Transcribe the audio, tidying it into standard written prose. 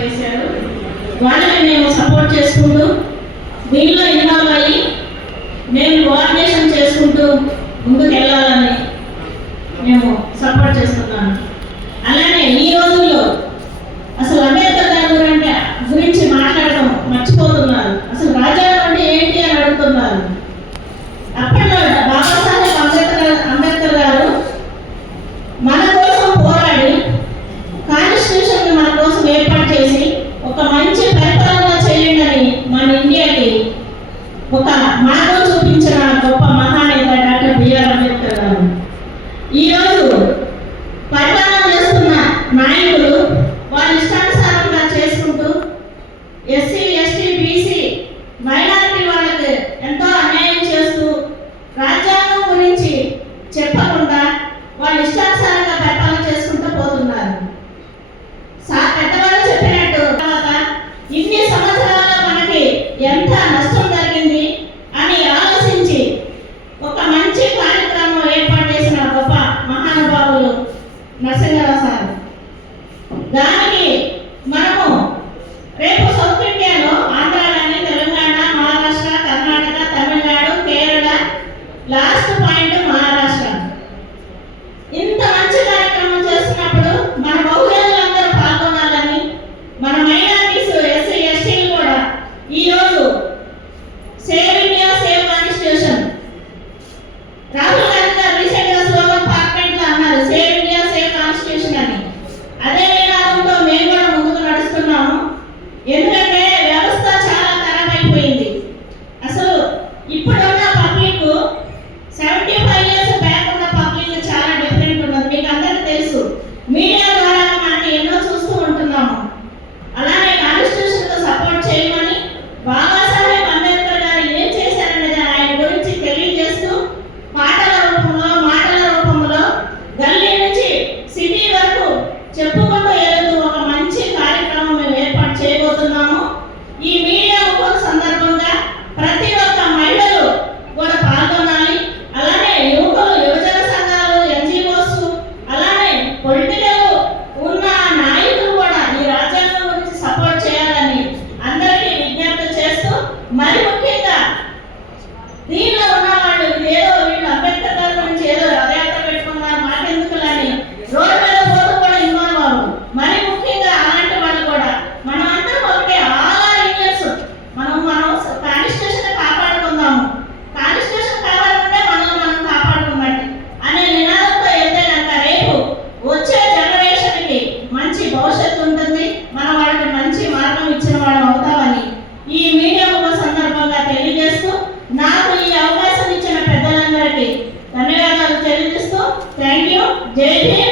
చేశారు. వాళ్ళని మేము సపోర్ట్ చేసుకుంటూ దీనిలో ఇన్వాల్వ్ అయ్యి మేము కోఆర్డినేషన్ చేసుకుంటూ ముందుకు వెళ్ళాలని మేము సపోర్ట్ చేస్తున్నాను. అలానే ఈ రోజుల్లో అసలు అంబేద్కర్ గారి గురించి మాట్లాడటం మర్చిపోతున్నారు. అసలు రాజ్యాంగం అంటే ఏంటి అని అడుగుతున్నారు. అప్పట్లో బాబాసాహెబ్ అంబేద్కర్ గారు మన కోసం పోరాడి కాన్స్టిట్యూషన్ మన కోసం ఏర్పాటు చేసి ఒక మంచి పరిపాలన చేయండి అని మన ఇండియాకి ఒక మార్గం చూపించిన గొప్ప మహానేత డాక్టర్ బిఆర్ అంబేద్కర్ గారు. ఈరోజు పరిపాలన చేస్తున్న నాయకులు వాళ్ళ ఇష్టానుసారంగా చేసుకుంటూ ఎస్సీ, ఎస్టీ, బీసీ, మైనారిటీ వాళ్ళకి ఎంతో అన్యాయం చేస్తూ రాజ్యాంగం గురించి చెప్పకుండా వాళ్ళ ఇష్టానుసారంగా పరిపాలన చేసుకుంటూ పోతున్నారు. పెద్దవాళ్ళు చెప్పినట్టు తర్వాత ఇన్ని సంవత్సరాల మనకి ఎంత నష్టం జరిగింది అని ఆలోచించి ఒక మంచి కార్యక్రమం ఏర్పాటు చేసిన గొప్ప మహానుభావులు నరసింహారావు సార్. దానికి మనము రేపు సౌత్ ఇండియాలో ఆంధ్ర కానీ తెలంగాణ, మహారాష్ట్ర, కర్ణాటక, తమిళనాడు, కేరళ, లాస్ట్ పాయింట్ మహారాష్ట్ర ఇంత మంచి కార్యక్రమం చేస్తున్నప్పుడు మన బహుజనులందరూ పాల్గొనాలని, మన మైనారిటీస్, ఎస్సీ, ఎస్టీలు కూడా ఈరోజు save India save constitution Rahul Gandhi గారు రీసెంట్ గా స్లోగన్ పార్లమెంట్ లో అన్నారు సేవ్ ఇండియా సేవ్ కాన్స్టిట్యూషన్ అని. అదే నినాదంతో మేము కూడా ముందుకు నడుస్తున్నాము. ఎందుకంటే వ్యవస్థ చాలా ఖరాబ్ అయిపోయింది. అసలు ఇప్పుడున్న పబ్లిక్ 75 years బ్యాక్ ఉన్న పబ్లిక్ చాలా డిఫరెంట్ ఉన్నది. మీకు అందరికీ తెలుసు. మీడియా ద్వారా మనం ఎన్నో చూస్తూ ఉంటున్నాము. అలానే కాన్స్టిట్యూషన్ కు సపోర్ట్ చేయమని బాబాసాహెబ్ అంబేద్కర్ గారు ఏం చేశారనేది ఆయన గురించి తెలియజేస్తూ మాటల రూపంలో గల్లీ నుంచి సిటీ వరకు చెప్పుకుంటూ వెళ్తూ ఒక మంచి కార్యక్రమం మేము ఏర్పాటు చేయబోతున్నాము. ఈ మీడియా ముఖం సందర్భంగా ప్రతి ఒక్క మహిళలు కూడా పాల్గొనాలి. అలానే యువకులు, యువజన సంఘాలు, ఎన్జిఓస్, అలానే పొలిటికల్ ఉన్న నాయకులు కూడా ఈ రాజ్యాంగం గురించి సపోర్ట్ చేయాలని అందరికీ విజ్ఞప్తి చేస్తూ, మరి ముఖ్యంగా దీనిలో ఉన్న వాళ్ళు ఏదో వీళ్ళు అంబేద్కర్ గారి గురించి ఏదో రథయాత్ర పెట్టుకున్నారు మాకెందుకులని రోడ్డు మీద పోతూ కూడా ఇన్వాల్వ్ అవ్వరు. మరి ముఖ్యంగా అలాంటి వాళ్ళు కూడా మనం అందరం ఒకటే, ఆల్ ఆర్ ఇండియన్స్. మనం కాన్స్టిట్యూషన్ కాపాడుకుందాము. కాన్స్టిట్యూషన్ కాపాడుకుంటే మనల్ని మనం కాపాడుకున్నట్టు అనే నినాదంతో వెళ్తే కనుక రేపు వచ్చే జనరేషన్ కి మంచి భవిష్యత్తు ఉంటుంది. మనం వాళ్ళకి మంచి మార్గం ఇచ్చిన వాళ్ళం అవుతామని ఈ మీడియా సందర్భంగా తెలియజేస్తూ, నాకు ఈ అవకాశం ఇచ్చిన పెద్దలందరికీ ధన్యవాదాలు తెలియజేస్తూ, థ్యాంక్ యూ. జై భీమ్.